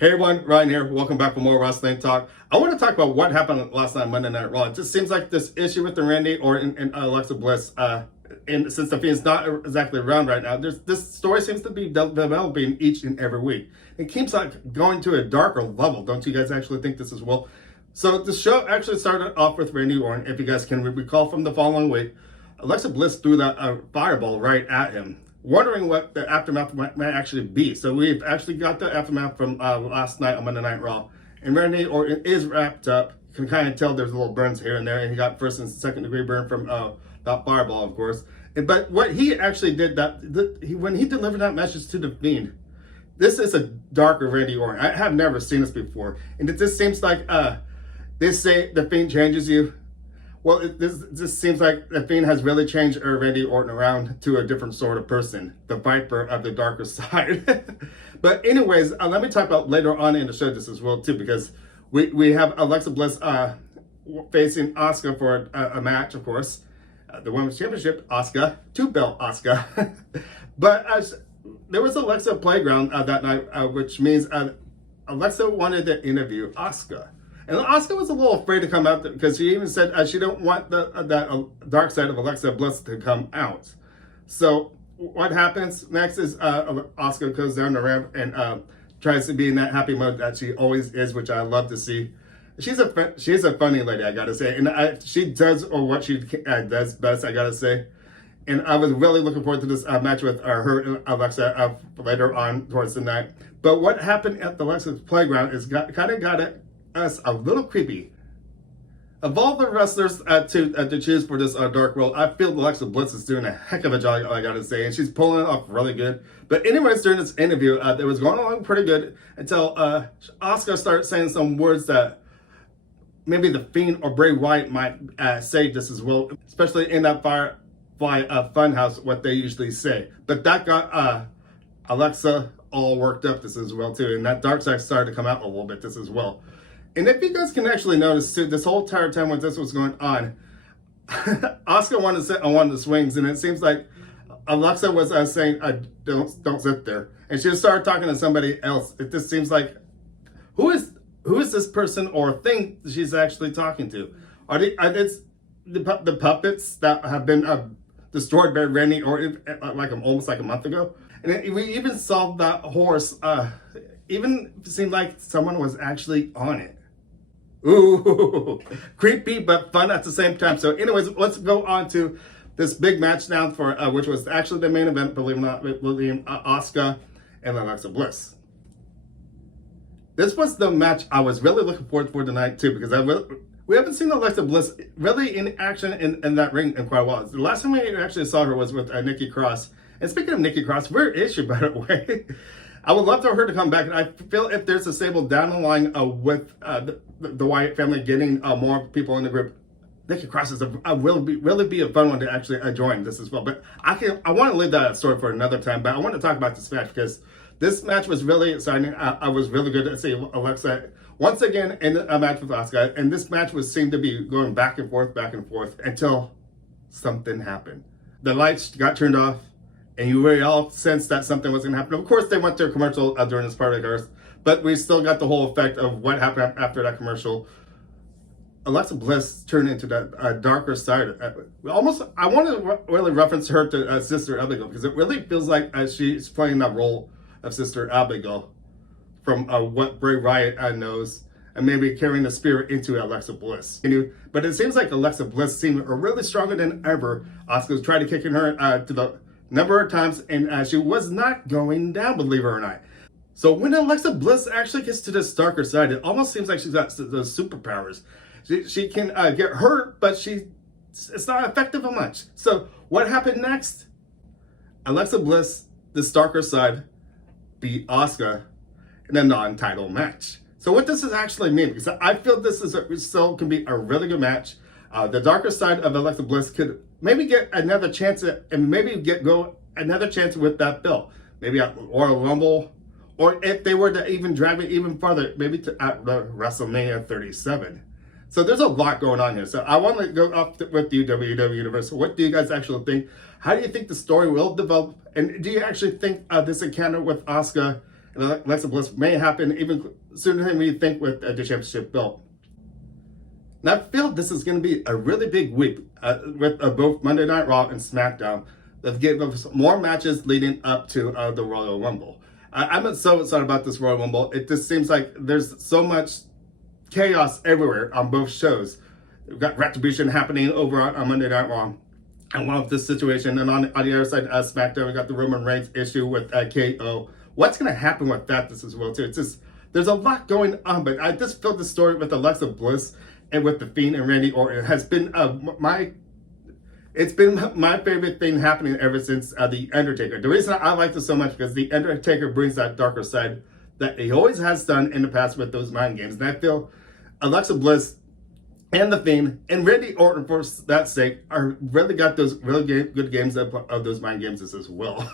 Hey everyone, Ryan here. Welcome back for more wrestling talk. I want to talk about what happened last night, Monday Night Raw. It just seems like this issue with the Randy Orton and Alexa Bliss, and since the Fiend's not exactly around right now, this story seems to be developing each and every week. It keeps like going to a darker level. Don't you guys actually think this as well? So the show actually started off with Randy Orton. If you guys can recall from the following week, Alexa Bliss threw that fireball right at him, wondering what the aftermath might actually be. So we've actually got the aftermath from last night on Monday Night Raw. And Randy Orton is wrapped up. You can kind of tell there's little burns here and there. And he got first and second degree burn from that fireball, of course. But what he actually did, when he delivered that message to the Fiend, this is a darker Randy Orton. I have never seen this before. And it just seems like they say the Fiend changes you. Well, this seems like the Fiend has really changed Randy Orton around to a different sort of person, the Viper of the darker side. But anyways, let me talk about later on in the show this as well too, because we have Alexa Bliss facing Asuka for a match, of course, the Women's Championship, Asuka, two-belt Asuka. But there was Alexa Playground that night, which means Alexa wanted to interview Asuka. And Asuka was a little afraid to come out because she even said she don't want that dark side of Alexa Bliss to come out. So what happens next is Asuka goes down the ramp and tries to be in that happy mode that she always is, which I love to see. She's a funny lady, I gotta say, and she does what she does best, I gotta say. And I was really looking forward to this match with her and Alexa later on towards the night. But what happened at the Alexa's Playground is got us a little creepy. Of all the wrestlers to choose for this dark role, I feel Alexa Bliss is doing a heck of a job, I gotta say, and she's pulling it off really good. But anyways, during this interview, it was going along pretty good until Asuka started saying some words that maybe the Fiend or Bray Wyatt might say this as well, especially in that Firefly Funhouse, what they usually say. But that got Alexa all worked up this as well too, and that dark side started to come out a little bit this as well. And if you guys can actually notice too, this whole entire time when this was going on, Asuka wanted to sit on one of the swings, and it seems like Alexa was saying, "Don't sit there," and she just started talking to somebody else. It just seems like, who is this person or thing she's actually talking to? Are the puppets that have been destroyed by Randy Orton almost like a month ago? And we even saw that horse. Even seemed like someone was actually on it. Ooh, creepy but fun at the same time. So anyways, let's go on to this big match now for which was actually the main event, believe it or not, between Asuka and Alexa Bliss. This was the match I was really looking forward for tonight too, because we haven't seen Alexa Bliss really in action in that ring in quite a while. The last time we actually saw her was with Nikki Cross. And speaking of Nikki Cross, where is she, by the way? I would love for her to come back, and I feel if there's a stable down the line with the Wyatt family getting more people in the group, Nikki Cross is really be a fun one to actually join this as well. But I want to leave that story for another time. But I want to talk about this match because this match was really exciting. I was really good to see Alexa once again in a match with Asuka, and this match seemed to be going back and forth until something happened. The lights got turned off. And you really all sensed that something was going to happen. Of course, they went to a commercial during this part of the course, but we still got the whole effect of what happened after that commercial. Alexa Bliss turned into that darker side. I want to really reference her to Sister Abigail, because it really feels like she's playing that role of Sister Abigail from what Bray Wyatt knows, and maybe carrying the spirit into Alexa Bliss. But it seems like Alexa Bliss seemed really stronger than ever. Asuka's tried to kick her to the number of times, and she was not going down, believe it or not. So when Alexa Bliss actually gets to this darker side, it almost seems like she's got those superpowers. She can get hurt, but it's not effective much. So what happened next? Alexa Bliss, this darker side, beat Asuka in a non-title match. So what does this actually mean? Because I feel this still can be a really good match. The darker side of Alexa Bliss could maybe get another chance and maybe go another chance with that belt. Maybe at Royal Rumble, or if they were to even drag it even farther, maybe to at WrestleMania 37. So there's a lot going on here. So I want to go up with you, WWE Universe. What do you guys actually think? How do you think the story will develop? And do you actually think this encounter with Asuka Alexa Bliss may happen even sooner than we think with the championship belt. And I feel this is going to be a really big week with both Monday Night Raw and SmackDown that give us more matches leading up to the Royal Rumble. I'm so excited about this Royal Rumble. It just seems like there's so much chaos everywhere on both shows. We've got Retribution happening over on Monday Night Raw. I love this situation. And on the other side, SmackDown, we got the Roman Reigns issue with KO. What's going to happen with that this as well, too? It's just, there's a lot going on, but I just feel the story with Alexa Bliss and with the Fiend and Randy Orton has been it's been my favorite thing happening ever since The Undertaker. The reason I like this so much because The Undertaker brings that darker side that he always has done in the past with those mind games. And I feel Alexa Bliss and the Fiend and Randy Orton, for that sake, are really got those really good games of those mind games as well.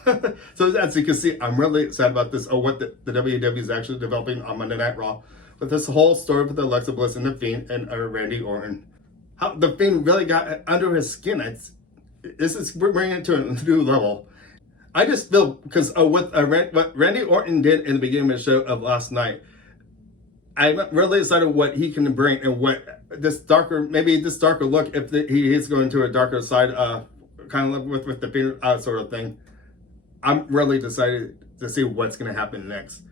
So as you can see, I'm really excited about this. What the WWE is actually developing on Monday Night Raw with this whole story with Alexa Bliss and the Fiend and Randy Orton. How the Fiend really got under his skin. This is bringing it to a new level. I just feel because what Randy Orton did in the beginning of the show of last night, I'm really excited what he can bring and what this darker look, if he is going to a darker side, kind of with the Fiend sort of thing. I'm really excited to see what's going to happen next.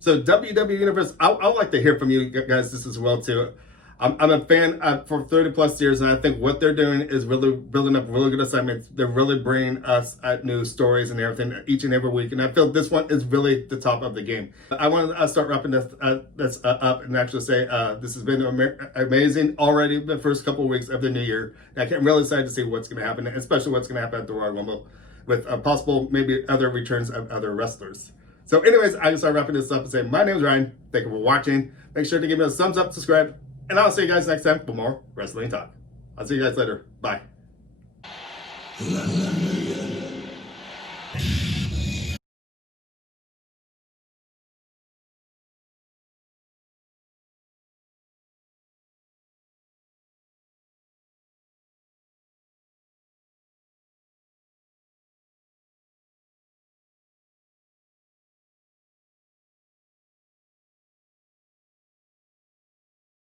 So WWE Universe, I would like to hear from you guys this as well too. I'm a fan for 30 plus years, and I think what they're doing is really building up really good assignments. They're really bringing us new stories and everything each and every week, and I feel this one is really the top of the game. I want to start wrapping this up and actually say this has been amazing already the first couple of weeks of the new year. And I'm really excited to see what's going to happen, especially what's going to happen at the Royal Rumble with possible maybe other returns of other wrestlers. So anyways, I can start wrapping this up and say my name is Ryan. Thank you for watching. Make sure to give me a thumbs up, subscribe, and I'll see you guys next time for more wrestling talk. I'll see you guys later. Bye.